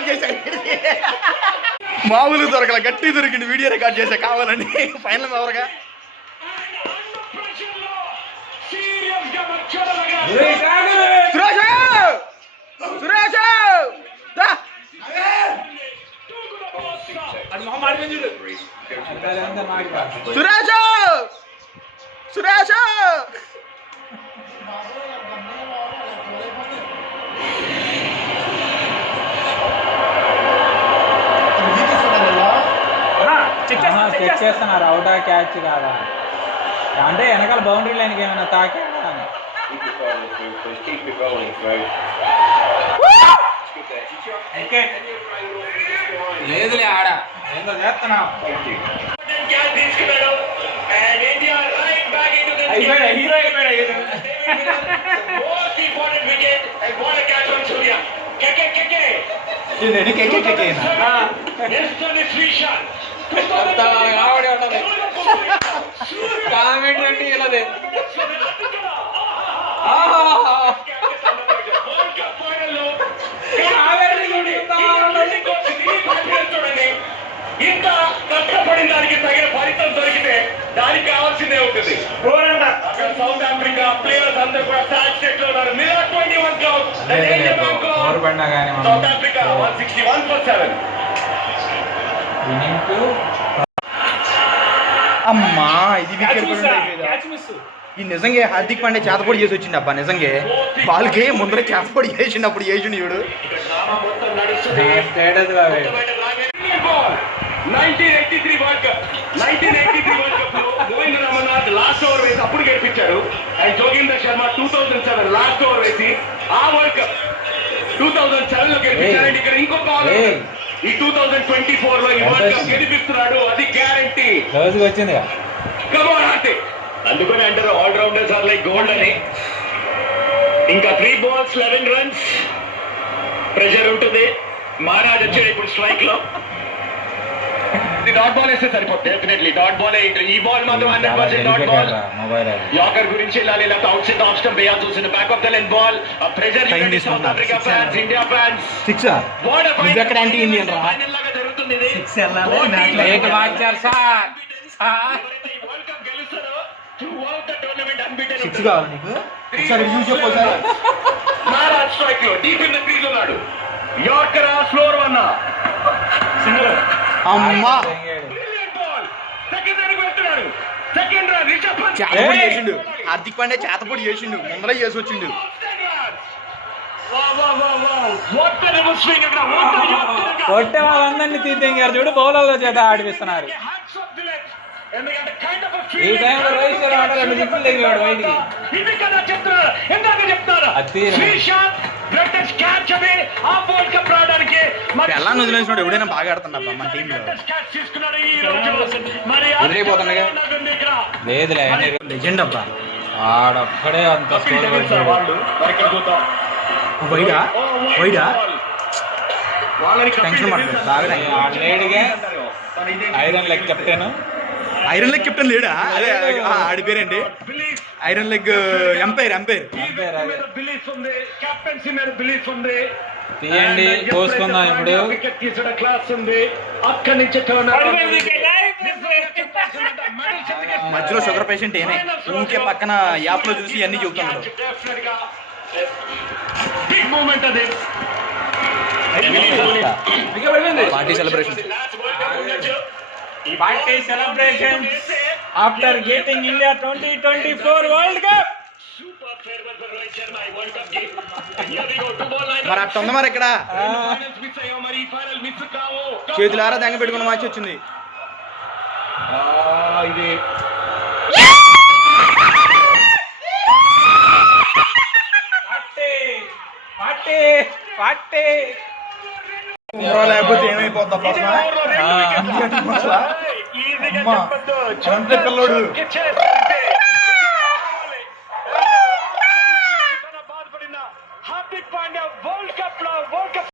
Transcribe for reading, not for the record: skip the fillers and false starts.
Record చేశా, మామూలు దొరకల గట్టి దొరికింది, వీడియో రికార్డ్ చేశా కావాలని. ఫైనల్ ఎవరుగా సురేష్ సురేష్ సురేష్ సురేష్ చెక్ చేస్తున్నారు అవుటా క్యాచ్ కాదా అంటే వెనకాల బౌండరీ లైన్కి ఏమైనా తాకా అని. లేదులే ఆడ ఏందో చేస్తున్నా హీరో అయిపోయాడు. కామెంట్ అంటే ఇలాదే ఇంత కష్టపడిన దానికి తగిన ఫలితం దొరికితే దానికి కావాల్సిందే ఉంటుంది. సౌత్ ఆఫ్రికా ప్లేయర్స్ అందరూ కూడా సాటిస్ఫైడ్ లో ఉన్నారు. 21 సౌత్ ఆఫ్రికా 161 for 7. అమ్మా ఇది వికెట్ ఈ నిజంగా హార్దిక్ పాండే చేతపొడి చేసి వచ్చింది అబ్బా. నిజంగా బాల్కి ముందర చేతపొడి చేసిండు, అప్పుడు చేసిండు ఇవిడు. 1983 వరల్డ్ కప్ లో గోవింద రామనాథ్ లాస్ట్ ఓవర్ వేసి అప్పుడు గెలిపించారు. And Jogender Sharma 2007 last over వేసి ఆ వరల్డ్ కప్ 2007 లో గెలిపించారండి. ఇక్కడ ఇంకొక ఈ 2024 లో ఈ వరల్డ్ కప్ గెలిపిస్తున్నాడు, అది గ్యారంటీ వచ్చింది. అంటే అందుకని అంటారు ఆల్రౌండర్స్ ఆర్ లైక్ గోల్డ్ అని. ఇంకా 3 balls 11 runs ప్రెషర్ ఉంటుంది. మహారాజ్ వచ్చాడు ఇప్పుడు స్ట్రైక్ లో. డాట్ బాల్ వేస్తే సరిపోతుంది. Definitely dot ball. ఈ బాల్ మాత్రం 100% డాట్ బాల్. యాకర్ గురించి వెళ్ళాలి, లేకపోతే అవుట్ సైడ్ ఆఫ్ స్టంప్ వేయాల్సి వస్తుంది. Back of the length ball. Pressure South Africa fans, India fans. Final లాగా జరుగుతుంది ఇది. వరల్డ్ కప్ గెలుస్తారు. Throughout the tournament unbeaten. Maharaj strike లో డీప్ ఇన్ ద క్రీజ్ ఉన్నాడు. Yorker slower one single. అమ్మా చేతపొడి చేసిండు హార్దిక్ పాండే, చేతపొడి చేసిండు, ముందర చేసి వచ్చిండు. కొట్టే వాళ్ళందరినీ తీర్థంగారు చూడు, బౌలర్ల చేత ఆడిపిస్తున్నారు. ఈ టైంలో రోహిత్ శర్మ 2 సిక్స్లు తెగివాడు బయటికి. పెళ్ళాన్ని వదిలేసినాడు ఎవడైనా బాగా ఆడుతున్నా మన టీంలో. వదిలేపోతున్నాగా లేదులే లెజెండ్ అబ్బా. ఆడొక్కడే అంత వైడా వైడా టెన్షన్ పడుతుంది బాగా. లేడుగా iron leg captain. Iron leg captain లేడా? అదే ఆడి పేరేంటి? Iron leg umpire. తీయండి కోసుకుందాం ఇప్పుడు. మధ్యలో షుగర్ పేషెంట్ ఏనే ఊకే పక్కన యాప్ లో చూసి అన్ని చెబుతున్నాడు. Party celebration after getting India 2024 World Cup. మరి అట్ట ఉంది మరి ఇక్కడ చేతులారా దంగ పెట్టుకున్న మ్యాచ్ వచ్చింది. లేకపోతే ఏమైపోద్దా